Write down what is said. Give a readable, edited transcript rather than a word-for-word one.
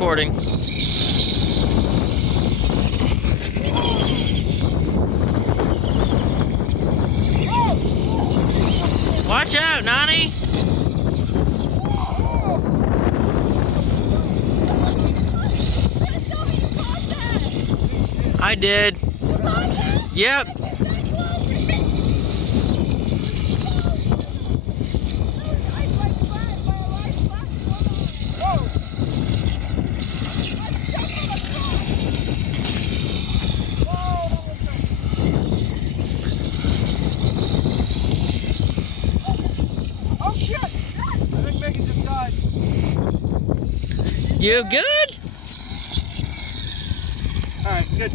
recording. Watch out, Nani! I did. Yep. Oh shit! I think Megan just died. You good? Alright, good.